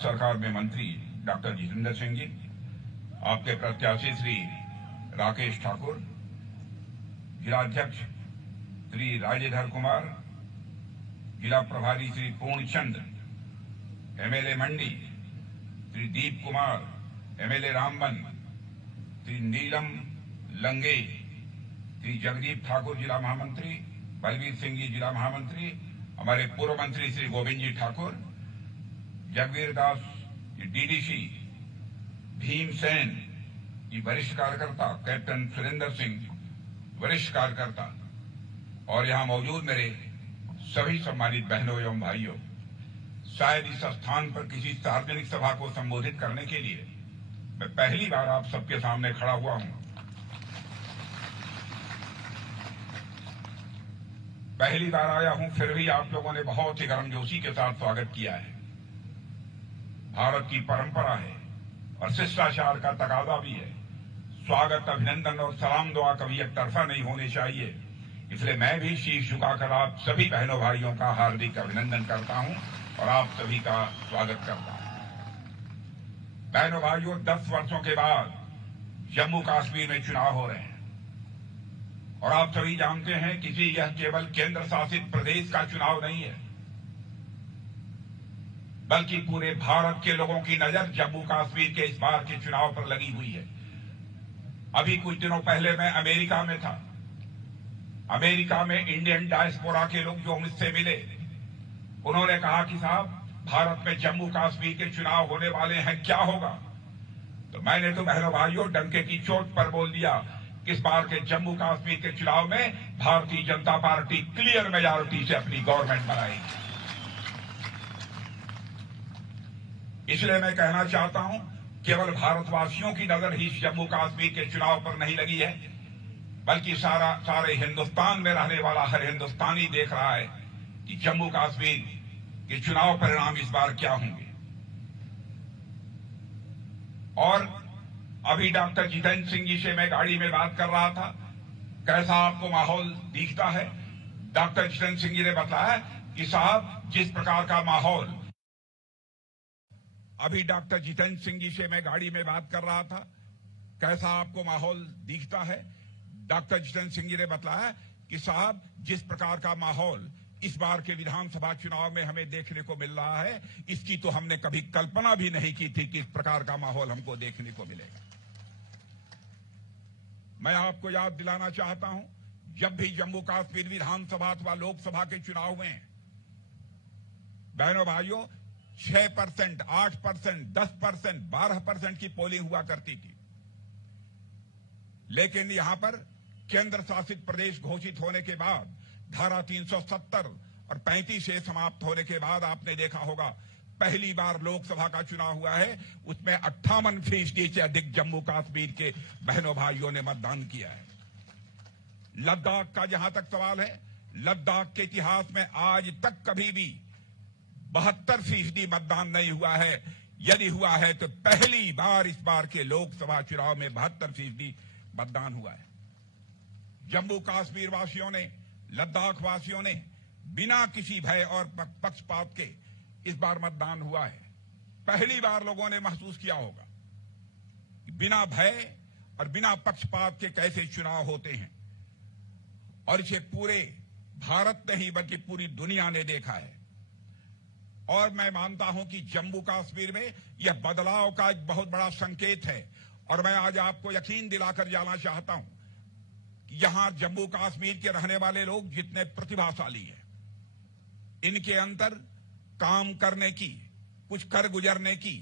सरकार में मंत्री डॉक्टर जितेंद्र सिंह जी, आपके प्रत्याशी श्री राकेश ठाकुर, जिलाध्यक्ष श्री राजेधर कुमार, जिला प्रभारी श्री पूर्णचंद्र, एमएलए मंडी श्री दीप कुमार, एमएलए रामबन, श्री नीलम लंगे, श्री जगदीप ठाकुर जिला महामंत्री, बलवीर सिंह जी जिला महामंत्री, हमारे पूर्व मंत्री श्री गोविंद जी ठाकुर, जगवीर दास डीडीसी, भीमसेन जी वरिष्ठ कार्यकर्ता, कैप्टन सुरेंद्र सिंह वरिष्ठ कार्यकर्ता और यहां मौजूद मेरे सभी सम्मानित बहनों एवं भाइयों, शायद इस स्थान पर किसी सार्वजनिक सभा को संबोधित करने के लिए मैं पहली बार आप सबके सामने खड़ा हुआ हूं। पहली बार आया हूं, फिर भी आप लोगों ने बहुत ही गर्मजोशी के साथ स्वागत किया है। भारत की परंपरा है और शिष्टाचार का तकाजा भी है। स्वागत, अभिनंदन और सलाम दुआ कभी एक तरफा नहीं होने चाहिए। इसलिए मैं भी शीश झुकाकर आप सभी बहनों भाइयों का हार्दिक अभिनंदन करता हूं और आप सभी का स्वागत करता हूं। बहनों भाइयों, 10 वर्षों के बाद जम्मू कश्मीर में चुनाव हो रहे हैं और आप सभी जानते हैं कि यह केवल केंद्र शासित प्रदेश का चुनाव नहीं है, बल्कि पूरे भारत के लोगों की नजर जम्मू कश्मीर के इस बार के चुनाव पर लगी हुई है। अभी कुछ दिनों पहले मैं अमेरिका में था। अमेरिका में इंडियन डायस्पोरा के लोग जो मुझसे मिले, उन्होंने कहा कि साहब, भारत में जम्मू कश्मीर के चुनाव होने वाले हैं, क्या होगा? तो मैंने तो बहनों भाइयों डंके की चोट पर बोल दिया, इस बार के जम्मू कश्मीर के चुनाव में Bharatiya Janata party clear majority से अपनी गवर्नमेंट बनाएगी। इसलिए मैं कहना चाहता हूं, केवल भारतवासियों की नजर ही जम्मू कश्मीर के चुनाव पर नहीं लगी है, बल्कि सारे हिंदुस्तान में रहने वाला हर हिंदुस्तानी देख रहा है कि जम्मू कश्मीर के चुनाव परिणाम इस बार क्या होंगे। और अभी डॉक्टर जितेंद्र सिंह जी से मैं गाड़ी में बात कर रहा था, कैसा आपको माहौल दिखता है? डॉक्टर जितेंद्र सिंह जी ने बताया कि साहब, जिस प्रकार का माहौल, अभी डॉक्टर जितेंद्र सिंह जी से मैं गाड़ी में बात कर रहा था, कैसा आपको माहौल दिखता है? डॉक्टर जितेंद्र सिंह जी ने बताया कि साहब, जिस प्रकार का माहौल इस बार के विधानसभा चुनाव में हमें देखने को मिल रहा है, इसकी तो हमने कभी कल्पना भी नहीं की थी कि इस प्रकार का माहौल हमको देखने को मिलेगा। मैं आपको याद दिलाना चाहता हूं, जब भी जम्मू कश्मीर विधानसभा अथवा लोकसभा के चुनाव में बहनों भाइयों 6%, 8%, 10%, 12% की पोलिंग हुआ करती थी, लेकिन यहां पर केंद्र शासित प्रदेश घोषित होने के बाद धारा 370 और 35 से समाप्त होने के बाद आपने देखा होगा, पहली बार लोकसभा का चुनाव हुआ है, उसमें 58% से अधिक जम्मू कश्मीर के बहनों भाइयों ने मतदान किया है। लद्दाख का जहां तक सवाल है, लद्दाख के इतिहास में आज तक कभी भी 72% मतदान नहीं हुआ है। यदि हुआ है तो पहली बार इस बार के लोकसभा चुनाव में 72% मतदान हुआ है। जम्मू कश्मीर वासियों ने, लद्दाख वासियों ने बिना किसी भय और पक्षपात के इस बार मतदान हुआ है। पहली बार लोगों ने महसूस किया होगा कि बिना भय और बिना पक्षपात के कैसे चुनाव होते हैं, और इसे पूरे भारत नहीं बल्कि पूरी दुनिया ने देखा है। और मैं मानता हूं कि जम्मू कश्मीर में यह बदलाव का एक बहुत बड़ा संकेत है। और मैं आज आपको यकीन दिलाकर जाना चाहता हूं कि यहां जम्मू कश्मीर के रहने वाले लोग जितने प्रतिभाशाली हैं, इनके अंदर काम करने की, कुछ कर गुजरने की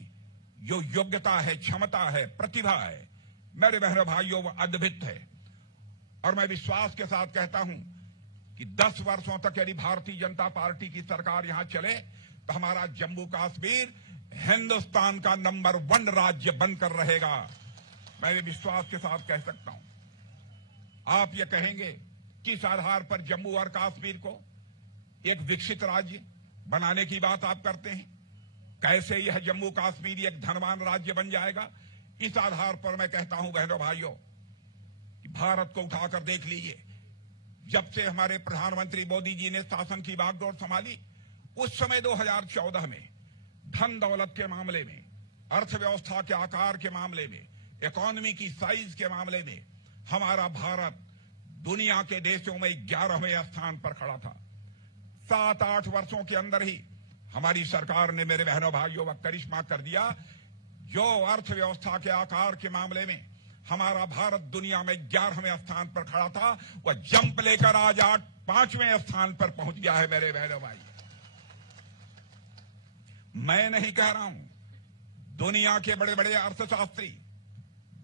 जो योग्यता है, क्षमता है, प्रतिभा है, मेरे बहनों भाइयों, वो अद्भुत है। और मैं विश्वास के साथ कहता हूं कि 10 वर्षों तक यदि भारतीय जनता पार्टी की सरकार यहां चले तो हमारा जम्मू कश्मीर हिंदुस्तान का नंबर 1 राज्य बनकर रहेगा। मैं विश्वास के साथ कह सकता हूं। आप ये कहेंगे किस आधार पर जम्मू और कश्मीर को एक विकसित राज्य बनाने की बात आप करते हैं? कैसे यह जम्मू कश्मीर एक धनवान राज्य बन जाएगा? इस आधार पर मैं कहता हूं बहनों भाइयों, कि भारत को उठाकर देख लीजिए। जब से हमारे प्रधानमंत्री मोदी जी ने शासन की बागडोर संभाली, उस समय 2014 में धन दौलत के मामले में, अर्थव्यवस्था के आकार के मामले में, इकोनॉमी की साइज के मामले में हमारा भारत दुनिया के देशों में 11वें स्थान पर खड़ा था। 7-8 वर्षों के अंदर ही हमारी सरकार ने, मेरे बहनों भाइयों, वह करिश्मा कर दिया। जो अर्थव्यवस्था के आकार के मामले में हमारा भारत दुनिया में 11वें स्थान पर खड़ा था, वह जंप लेकर आज 5वें स्थान पर पहुंच गया है। मेरे बहनों भाई, मैं नहीं कह रहा हूं, दुनिया के बड़े बड़े अर्थशास्त्री,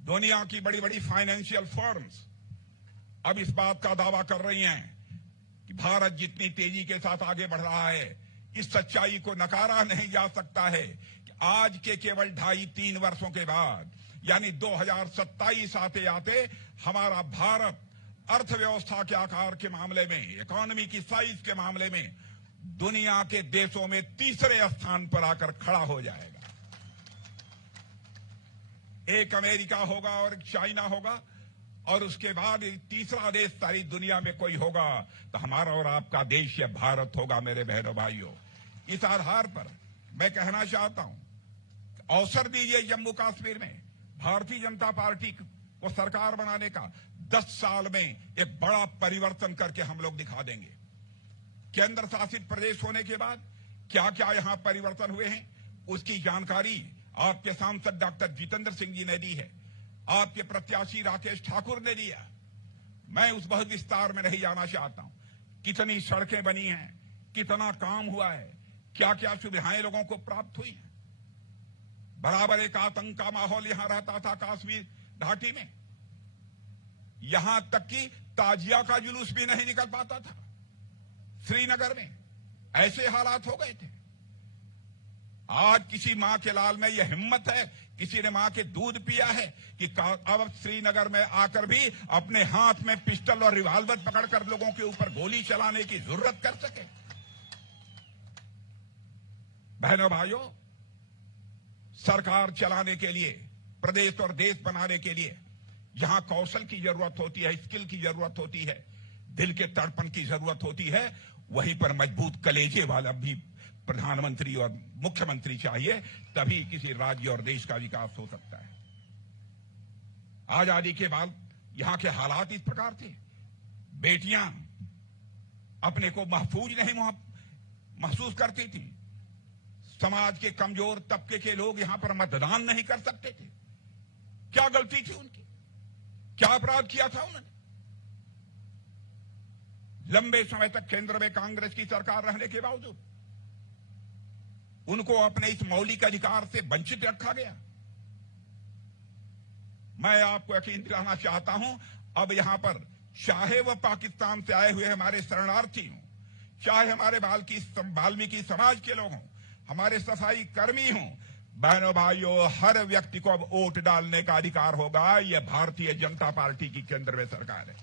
दुनिया की बड़ी बड़ी फाइनेंशियल फर्म्स अब इस बात का दावा कर रही हैं कि भारत जितनी तेजी के साथ आगे बढ़ रहा है, इस सच्चाई को नकारा नहीं जा सकता है कि आज के केवल 2.5-3 वर्षों के बाद, यानी 2027 आते आते हमारा भारत अर्थव्यवस्था के आकार के मामले में, इकोनॉमी की साइज के मामले में दुनिया के देशों में 3रे स्थान पर आकर खड़ा हो जाएगा। एक अमेरिका होगा और एक चाइना होगा, और उसके बाद 3रा देश सारी दुनिया में कोई होगा तो हमारा और आपका देश यह भारत होगा। मेरे बहनों भाइयों, इस आधार पर मैं कहना चाहता हूं, अवसर दीजिए जम्मू कश्मीर में भारतीय जनता पार्टी को सरकार बनाने का। 10 साल में एक बड़ा परिवर्तन करके हम लोग दिखा देंगे। केंद्र शासित प्रदेश होने के बाद क्या क्या यहां परिवर्तन हुए हैं, उसकी जानकारी आपके सांसद डॉक्टर जितेंद्र सिंह जी ने दी है, आपके प्रत्याशी राकेश ठाकुर ने दिया। मैं उस बहुत विस्तार में नहीं जाना चाहता हूं। कितनी सड़कें बनी हैं, कितना काम हुआ है, क्या क्या सुविधाएं लोगों को प्राप्त हुई हैं। बराबर एक आतंक का माहौल यहां रहता था कश्मीर घाटी में, यहां तक कि ताजिया का जुलूस भी नहीं निकल पाता था श्रीनगर में, ऐसे हालात हो गए थे। आज किसी मां के लाल में यह हिम्मत है, किसी ने मां के दूध पिया है कि अब श्रीनगर में आकर भी अपने हाथ में पिस्टल और रिवॉल्वर पकड़कर लोगों के ऊपर गोली चलाने की जरूरत कर सके। बहनों भाइयों, सरकार चलाने के लिए, प्रदेश और देश बनाने के लिए जहां कौशल की जरूरत होती है, स्किल की जरूरत होती है, दिल के तड़पन की जरूरत होती है, वहीं पर मजबूत कलेजे वाला भी प्रधानमंत्री और मुख्यमंत्री चाहिए, तभी किसी राज्य और देश का विकास हो सकता है। आजादी के बाद यहां के हालात इस प्रकार थे, बेटियां अपने को महफूज नहीं महसूस करती थी, समाज के कमजोर तबके के लोग यहां पर मतदान नहीं कर सकते थे। क्या गलती थी उनकी, क्या अपराध किया था उन्होंने? लंबे समय तक केंद्र में कांग्रेस की सरकार रहने के बावजूद उनको अपने इस मौलिक अधिकार से वंचित रखा गया। मैं आपको यकीन दिलाना चाहता हूं, अब यहां पर चाहे वह पाकिस्तान से आए हुए हमारे शरणार्थी हों, चाहे हमारे वाल्मीकि समाज के लोग हों, हमारे सफाई कर्मी हों, बहनों भाइयों, हर व्यक्ति को अब वोट डालने का अधिकार होगा। यह भारतीय जनता पार्टी की केंद्र में सरकार है।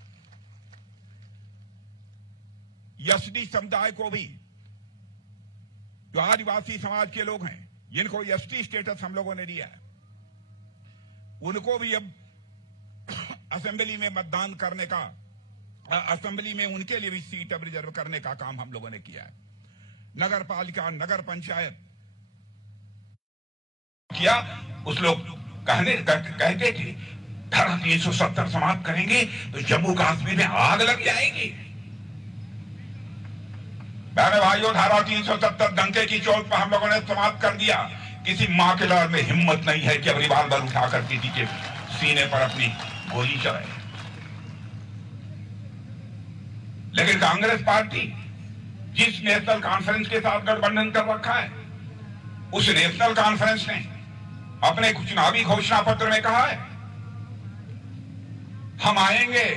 एसटी समुदाय को भी, जो आदिवासी समाज के लोग हैं, जिनको एसटी स्टेटस हम लोगों ने दिया है, उनको भी अब असेंबली में मतदान करने का, असेंबली में उनके लिए भी सीट अब रिजर्व करने का काम हम लोगों ने किया है। नगर पालिका, नगर पंचायत किया, उस लोग कहते थे धारा 370 समाप्त करेंगे तो जम्मू कश्मीर में आग लग जाएगी। बहने भाइयों, धारा 370 डंके की चोट पर हम लोगों ने समाप्त कर दिया। किसी मां के लाल में हिम्मत नहीं है कि अब रिवाल्वर उठाकर किसी के सीने पर अपनी गोली चलाए। लेकिन कांग्रेस पार्टी जिस नेशनल कॉन्फ्रेंस के साथ गठबंधन कर रखा है, उस नेशनल कॉन्फ्रेंस ने अपने चुनावी घोषणा पत्र में कहा है, हम आएंगे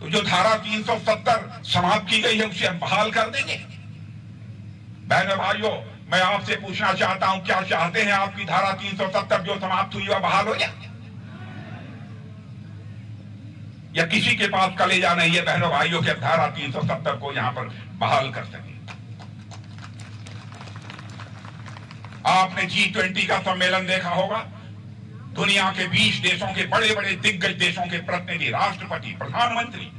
तो जो धारा 370 समाप्त की गई है उसे हम बहाल कर देंगे। बहनों भाइयों, मैं आपसे पूछना चाहता हूं, क्या चाहते हैं आपकी धारा 370 जो समाप्त हुई वह बहाल हो जाए? या किसी के पास कलेजा नहीं है बहनों भाइयों के धारा 370 को यहां पर बहाल कर सके? आपने G20 का सम्मेलन देखा होगा, दुनिया के 20 देशों के बड़े बड़े दिग्गज देशों के प्रतिनिधि, राष्ट्रपति, प्रधानमंत्री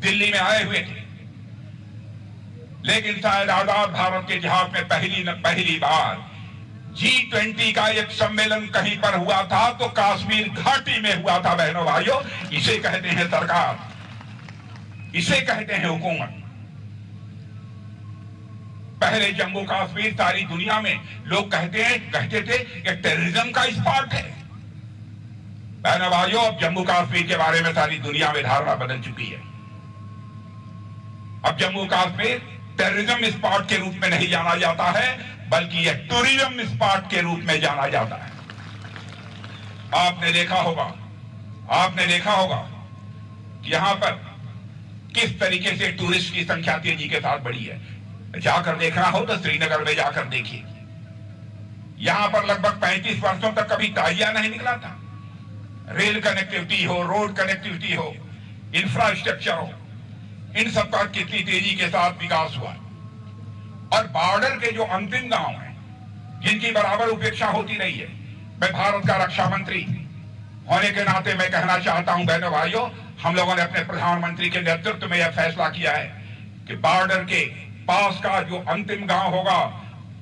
दिल्ली में आए हुए थे। लेकिन शायद आजाद भारत के इतिहास में पहली बार G20 का एक सम्मेलन कहीं पर हुआ था तो कश्मीर घाटी में हुआ था। बहनों भाइयों, इसे कहते हैं सरकार, इसे कहते हैं हुकूमत। पहले जम्मू कश्मीर सारी दुनिया में लोग कहते थे कि टेररिज्म का स्पॉट है। बहनों भाइयों, अब जम्मू कश्मीर के बारे में सारी दुनिया में धारणा बदल चुकी है। अब जम्मू कश्मीर टेररिज्म स्पॉट के रूप में नहीं जाना जाता है, बल्कि यह टूरिज्म स्पॉट के रूप में जाना जाता है। आपने देखा होगा कि यहां पर किस तरीके से टूरिस्ट की संख्या तेजी के साथ बढ़ी है। जाकर देखना हो तो श्रीनगर में जाकर देखिए, यहां पर लगभग 35 वर्षों तक कभी ताजिया नहीं निकला था। रेल कनेक्टिविटी हो, रोड कनेक्टिविटी हो, इंफ्रास्ट्रक्चर हो, इन सब का कितनी तेजी के साथ विकास हुआ। और बॉर्डर के जो अंतिम गांव हैं, जिनकी बराबर उपेक्षा होती रही है, मैं भारत का रक्षा मंत्री होने के नाते मैं कहना चाहता हूं बहनों भाइयों, हम लोगों ने अपने प्रधानमंत्री के नेतृत्व में यह फैसला किया है कि बॉर्डर के पास का जो अंतिम गांव होगा,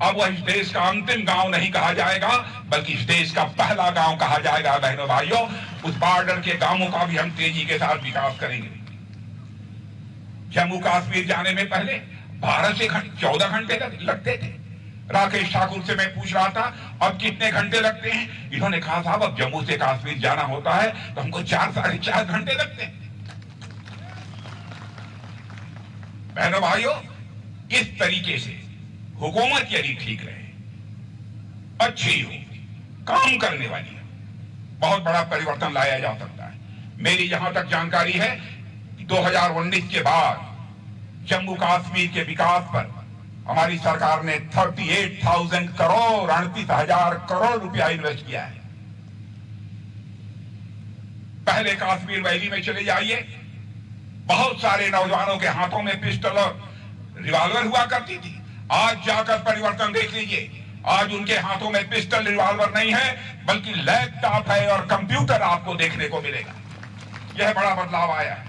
अब वह इस देश का अंतिम गांव नहीं कहा जाएगा, बल्कि इस देश का पहला गांव कहा जाएगा। बहनों भाइयों, उस बॉर्डर के गांवों का भी हम तेजी के साथ विकास करेंगे। जम्मू कश्मीर जाने में पहले 12 से 14 घंटे लगते थे। राकेश ठाकुर से मैं पूछ रहा था अब कितने घंटे लगते हैं। इन्होंने कहा साहब अब जम्मू से कश्मीर जाना होता है तो हमको 4 साढ़े 4 घंटे लगते हैं। बहनों भाइयों, इस तरीके से हुकूमत यदि ठीक रहे, अच्छी हो, काम करने वाली है, बहुत बड़ा परिवर्तन लाया जा सकता है। मेरी जहां तक जानकारी है 2019 के बाद जम्मू कश्मीर के विकास पर हमारी सरकार ने 38,000 करोड़ 38,000 करोड़ रुपया इन्वेस्ट किया है। पहले कश्मीर वैली में चले जाइए, बहुत सारे नौजवानों के हाथों में पिस्टल और रिवॉल्वर हुआ करती थी। आज जाकर परिवर्तन देख लीजिए, आज उनके हाथों में पिस्टल रिवॉल्वर नहीं है, बल्कि लैपटॉप है और कंप्यूटर आपको देखने को मिलेगा। यह बड़ा बदलाव आया है।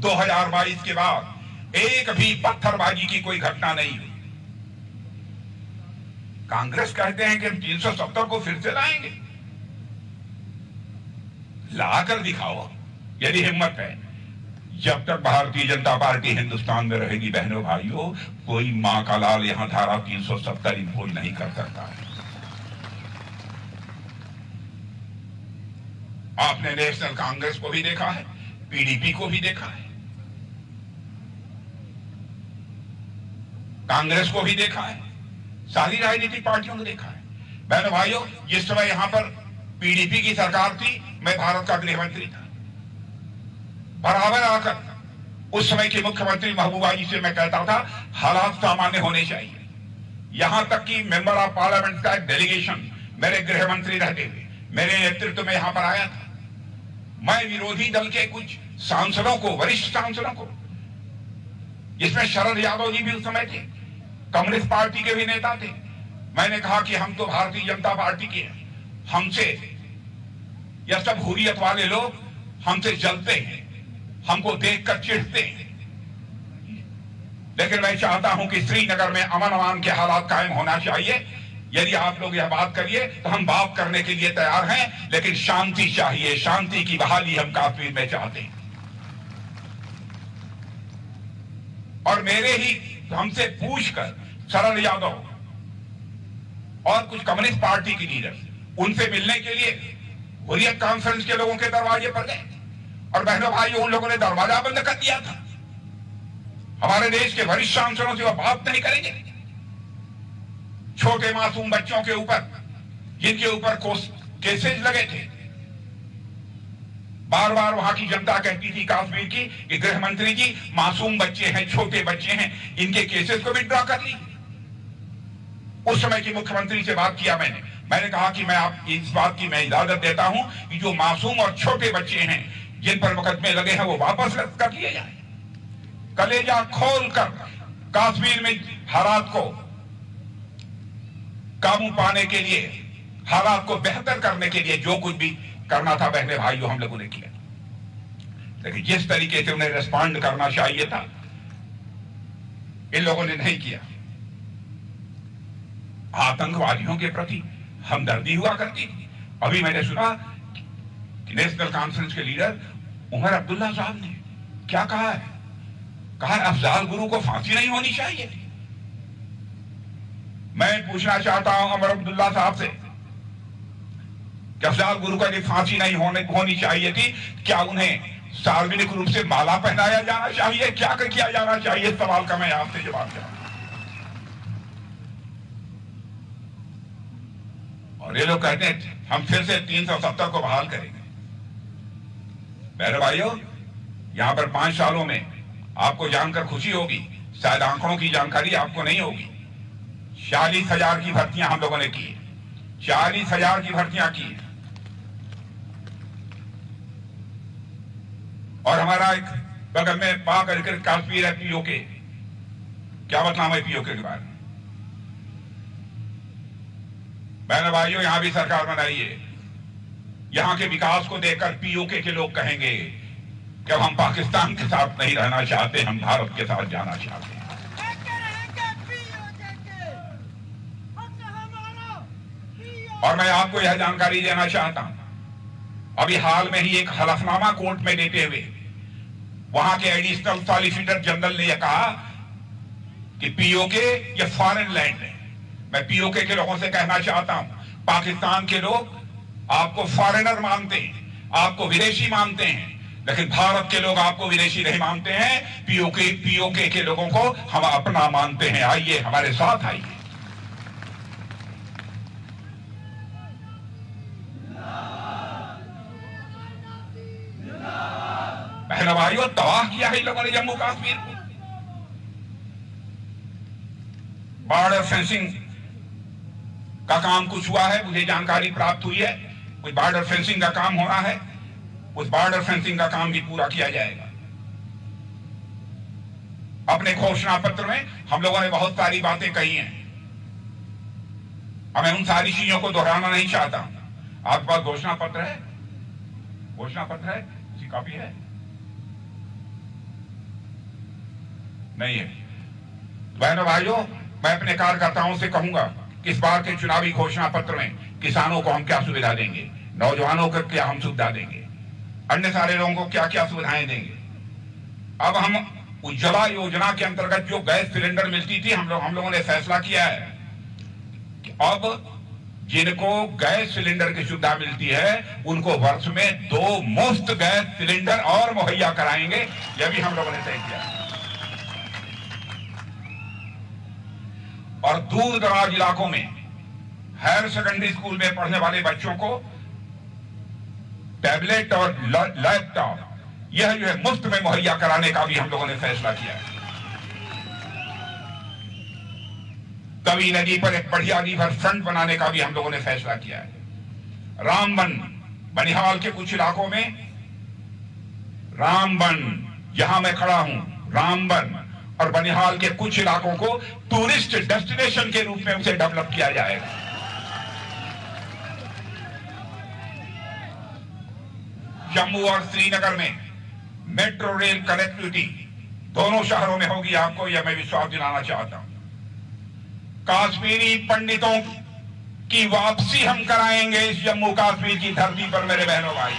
2022 के बाद एक भी पत्थरबाजी की कोई घटना नहीं हुई। कांग्रेस कहते हैं कि 370 को फिर से लाएंगे। लाकर दिखाओ यदि हिम्मत है। जब तक भारतीय जनता पार्टी हिंदुस्तान में रहेगी बहनों भाइयों, कोई मां का लाल यहां धारा 370 इम्पोज नहीं कर सकता है। आपने नेशनल कांग्रेस को भी देखा है, पीडीपी को भी देखा है, कांग्रेस को भी देखा है, सारी राजनीतिक पार्टियों को देखा है। बहनों भाइयों, जिस समय यहां पर पीडीपी की सरकार थी, मैं भारत का गृह मंत्री था। बराबर आकर उस समय के मुख्यमंत्री महबूबा जी से मैं कहता था हालात सामान्य होने चाहिए। यहां तक कि मेंबर ऑफ पार्लियामेंट का एक डेलीगेशन मेरे गृह मंत्री रहते हुए मेरे नेतृत्व में यहां पर आया था। मैं विरोधी दल के कुछ सांसदों को, वरिष्ठ सांसदों को, जिसमें शरद यादव जी भी उस समय थे, कम्युनिस्ट पार्टी के भी नेता थे, मैंने कहा कि हम तो भारतीय जनता पार्टी के हैं, हमसे यह सब हुर्रियत वाले लोग हमसे जलते हैं, हमको देखकर चिढ़ते हैं। लेकिन मैं चाहता हूं कि श्रीनगर में अमन अमान के हालात कायम होना चाहिए। यदि आप लोग यह बात करिए तो हम बात करने के लिए तैयार हैं, लेकिन शांति चाहिए, शांति की बहाली हम कश्मीर में चाहते हैं। और मेरे ही हमसे पूछकर शरद यादव और कुछ कम्युनिस्ट पार्टी की लीडर उनसे मिलने के लिए हुर्रियत कॉन्फ्रेंस के लोगों के दरवाजे पर गए, और बहनों भाइयों, उन लोगों ने दरवाजा बंद कर दिया था। हमारे देश के वरिष्ठ सांसदों से वह बात नहीं करेंगे। छोटे मासूम बच्चों के ऊपर, जिनके ऊपर केसेस लगे थे, बार बार वहां की जनता कहती थी कश्मीर की कि गृह मंत्री जी मासूम बच्चे हैं, छोटे बच्चे हैं, इनके केसेस को विड्रॉ कर ली। उस समय की मुख्यमंत्री से बात किया मैंने कहा कि मैं आप इस बात की मैं इजाजत देता हूं कि जो मासूम और छोटे बच्चे हैं जिन पर मुकदमे लगे हैं वो वापस कर लिए जाए। कलेजा खोलकर कश्मीर में हालात को काबू पाने के लिए, हालात को बेहतर करने के लिए जो कुछ भी करना था बहने भाइयों हम लोगों ने किया। लेकिन जिस तरीके से उन्हें रिस्पॉन्ड करना चाहिए था, इन लोगों ने नहीं किया। आतंकवादियों के प्रति हमदर्दी हुआ करती थी। अभी मैंने सुना कि नेशनल कॉन्फ्रेंस के लीडर उमर अब्दुल्ला साहब ने क्या कहा है? कहा अफजाल गुरु को फांसी नहीं होनी चाहिए। मैं पूछना चाहता हूं उमर अब्दुल्ला साहब से कि अफजाल गुरु का फांसी नहीं होनी चाहिए थी, क्या उन्हें सार्वजनिक रूप से माला पहनाया जाना चाहिए? क्या किया जाना चाहिए? इस सवाल का मैं आपसे जवाब चाहता हूं। और ये लोग कहते हैं हम फिर से 370 को बहाल करेंगे। मेरे भाइयों, यहां पर 5 सालों में आपको जानकर खुशी होगी, शायद आंकड़ों की जानकारी आपको नहीं होगी। 40,000 की भर्तियां हम लोगों ने की, 40,000 की भर्तियां की। और हमारा एक बगल में पाक कश्मीर है, पीओके। क्या बदनाम है पीओके के बारे में? बहन भाइयों, यहां भी सरकार बनाइए। यहां के विकास को देखकर पीओके के लोग कहेंगे कि हम पाकिस्तान के साथ नहीं रहना चाहते, हम भारत के साथ जाना चाहते हैं। और मैं आपको यह जानकारी देना चाहता हूं, अभी हाल में ही एक हलफनामा कोर्ट में देते हुए वहां के एडिशनल सॉलिसिटर जनरल ने यह कहा कि पीओके ये फॉरेन लैंड है। मैं पीओके के लोगों से कहना चाहता हूं, पाकिस्तान के लोग आपको फॉरेनर मानते हैं, आपको विदेशी मानते हैं, लेकिन भारत के लोग आपको विदेशी नहीं मानते हैं। पीओके के लोगों को हम अपना मानते हैं। आइए हमारे साथ आइए। बहनों भाइयों, तबाह किया है इन लोगों ने जम्मू कश्मीर को। बॉर्डर फेंसिंग का काम कुछ हुआ है, मुझे जानकारी प्राप्त हुई है। कुछ बॉर्डर फेंसिंग का काम होना है, उस बॉर्डर फेंसिंग का काम भी पूरा किया जाएगा। अपने घोषणा पत्र में हम लोगों ने बहुत सारी बातें कही हैं, मैं उन सारी चीजों को दोहराना नहीं चाहता। आपके पास घोषणा पत्र है? घोषणा पत्र है? उसकी कॉपी है? नहीं है। बहनों भाइयों, मैं अपने कार्यकर्ताओं से कहूंगा कि इस बार के चुनावी घोषणा पत्र में किसानों को हम क्या सुविधा देंगे, नौजवानों को क्या हम सुविधा देंगे, अन्य सारे लोगों को क्या क्या सुविधाएं देंगे। अब हम उज्ज्वला योजना के अंतर्गत जो गैस सिलेंडर मिलती थी, हम लोगों ने फैसला किया है कि अब जिनको गैस सिलेंडर की सुविधा मिलती है उनको वर्ष में 2 मुफ्त गैस सिलेंडर और मुहैया कराएंगे। यह भी हम लोगों ने तय किया है। और दूर दराज इलाकों में हायर सेकेंडरी स्कूल में पढ़ने वाले बच्चों को टैबलेट और लैपटॉप यह जो है मुफ्त में मुहैया कराने का भी हम लोगों ने फैसला किया है। तवी नदी पर एक बढ़िया रिवर फ्रंट बनाने का भी हम लोगों ने फैसला किया है। रामबन, बनिहाल के कुछ इलाकों में, रामबन जहां मैं खड़ा हूं, रामबन और बनिहाल के कुछ इलाकों को टूरिस्ट डेस्टिनेशन के रूप में उसे डेवलप किया जाएगा। जम्मू और श्रीनगर में मेट्रो रेल कनेक्टिविटी दोनों शहरों में होगी, आपको यह मैं विश्वास दिलाना चाहता हूं। कश्मीरी पंडितों की वापसी हम कराएंगे इस जम्मू कश्मीर की धरती पर मेरे बहनों भाई,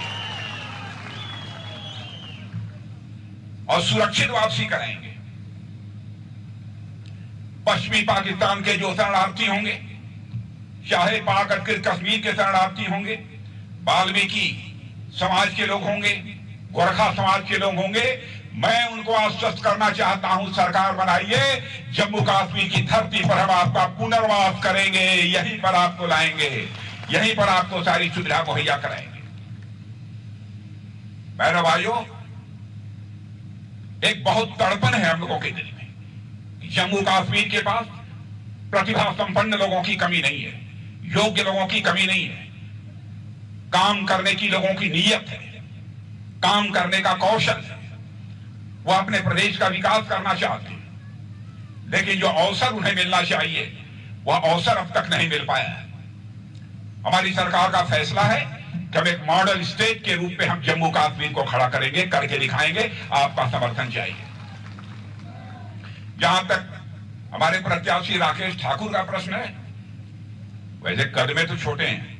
और सुरक्षित वापसी कराएंगे। पश्चिमी पाकिस्तान के जो शरणार्थी होंगे, चाहे पाक कश्मीर के शरणार्थी होंगे, वाल्मीकि समाज के लोग होंगे, गोरखा समाज के लोग होंगे, मैं उनको आश्वस्त करना चाहता हूं, सरकार बनाइए, जम्मू कश्मीर की धरती पर हम आपका पुनर्वास करेंगे, यहीं पर आपको लाएंगे, यहीं पर आपको सारी सुविधा मुहैया कराएंगे। मेरे भाइयों, एक बहुत तड़पन है हम लोगों के दिल में। जम्मू कश्मीर के पास प्रतिभा संपन्न लोगों की कमी नहीं है, योग्य लोगों की कमी नहीं है, काम करने की लोगों की नीयत है, काम करने का कौशल है, वो अपने प्रदेश का विकास करना चाहते हैं, लेकिन जो अवसर उन्हें मिलना चाहिए वह अवसर अब तक नहीं मिल पाया है। हमारी सरकार का फैसला है कि हम एक मॉडल स्टेट के रूप में हम जम्मू कश्मीर को खड़ा करेंगे, करके दिखाएंगे, आपका समर्थन चाहिए। जहां तक हमारे प्रत्याशी राकेश ठाकुर का प्रश्न है, वैसे कद में तो छोटे हैं,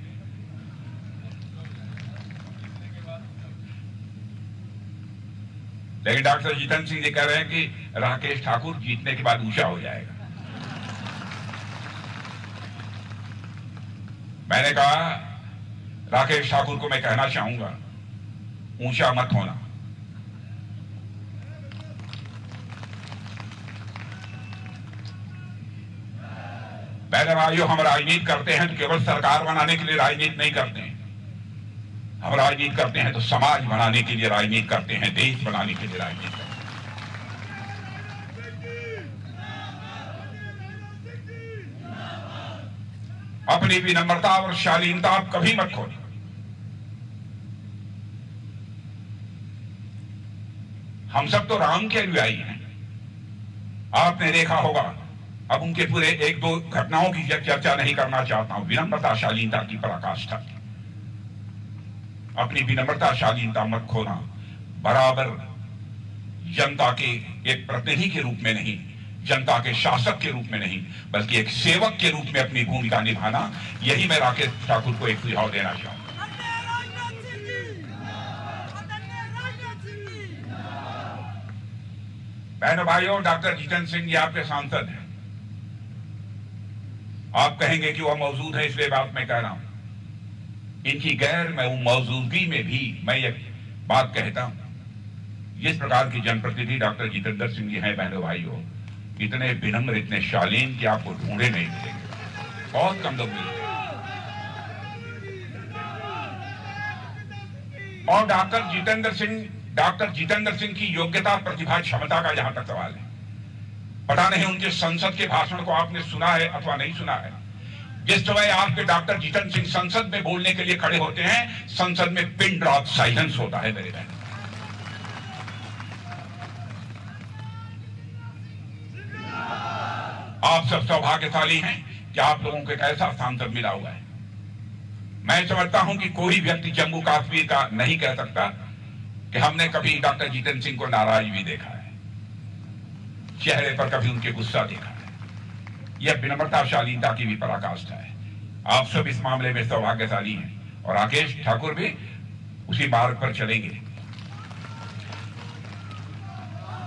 लेकिन डॉक्टर जितेंद्र सिंह जी कह रहे हैं कि राकेश ठाकुर जीतने के बाद ऊंचा हो जाएगा। मैंने कहा राकेश ठाकुर को मैं कहना चाहूंगा, ऊंचा मत होना। पहले भाइयों, हम राजनीति करते हैं तो केवल सरकार बनाने के लिए राजनीति नहीं करते हैं। हम राजनीति करते हैं तो समाज बनाने के लिए राजनीति करते हैं, देश बनाने के लिए राजनीति करते हैं। अपनी विनम्रता और शालीनता आप कभी मत खोना। हम सब तो राम के अनुयायी हैं। आपने देखा होगा, अब उनके पूरे एक दो घटनाओं की चर्चा नहीं करना चाहता हूं। विनम्रता शालीनता की पराकाष्ठा, अपनी विनम्रता शालीनता मत खोना। बराबर जनता के एक प्रतिनिधि के रूप में नहीं, जनता के शासक के रूप में नहीं, बल्कि एक सेवक के रूप में अपनी भूमिका निभाना, यही मैं राकेश ठाकुर को एक सुझाव देना चाहूंगा। बहनों भाइयों, डॉक्टर जितेंद्र सिंह जी आपके सांसद हैं। आप कहेंगे कि वह मौजूद है इसलिए बात मैं कह रहा हूं। इनकी गैर मौजूदगी में भी मैं ये बात कहता हूं। जिस प्रकार की जनप्रतिनिधि डॉक्टर जितेंद्र सिंह जी हैं, बहनों भाइयों, इतने विनम्र, इतने शालीन कि आपको ढूंढे नहीं मिलेंगे। बहुत कम लोग मिलते हैं। और डॉक्टर जितेंद्र सिंह की योग्यता, प्रतिभा, क्षमता का जहां तक सवाल है, पता नहीं उनके संसद के भाषण को आपने सुना है अथवा नहीं सुना है। जिस समय आपके डॉक्टर जितेंद्र सिंह संसद में बोलने के लिए खड़े होते हैं, संसद में पिन ड्रॉप साइलेंस होता है। मेरे बहन, आप सब सौभाग्यशाली हैं कि आप लोगों को एक ऐसा सांसद मिला हुआ है। मैं समझता हूं कि कोई व्यक्ति जम्मू कश्मीर का नहीं कह सकता कि हमने कभी डॉक्टर जितेंद्र सिंह को नाराज भी देखा है, चेहरे पर कभी उनके गुस्सा देखा है। यह विनम्रता शालीनता की भी पराकाष्ठा है। आप सब इस मामले में सौभाग्यशाली हैं और राकेश ठाकुर भी उसी मार्ग पर चलेंगे।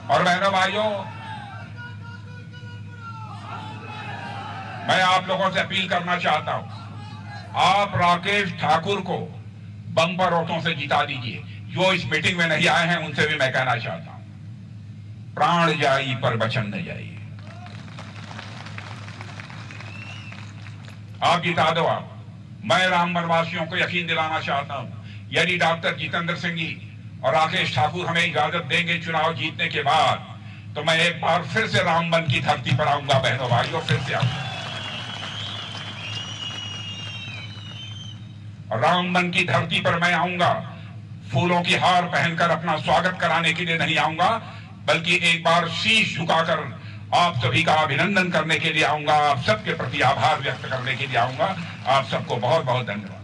और बहनों भाइयों, मैं आप लोगों से अपील करना चाहता हूं, आप राकेश ठाकुर को बम्पर वोटों से जिता दीजिए। जो इस मीटिंग में नहीं आए हैं उनसे भी मैं कहना चाहता हूं, प्राण जाई पर वचन न जाई। आप जिता दो। आप, मैं राम वनवासियों को यकीन दिलाना चाहता हूं, यदि डॉक्टर जितेंद्र सिंह जी और राकेश ठाकुर हमें इजाजत देंगे चुनाव जीतने के बाद, तो मैं एक बार फिर से रामबन की धरती पर आऊंगा। बहनों भाइयों, फिर से आऊंगा। रामबन की धरती पर मैं आऊंगा, फूलों की हार पहनकर अपना स्वागत कराने के लिए नहीं आऊंगा, बल्कि एक बार शीश झुकाकर आप सभी का अभिनंदन करने के लिए आऊंगा, आप सबके प्रति आभार व्यक्त करने के लिए आऊंगा। आप सबको बहुत बहुत धन्यवाद।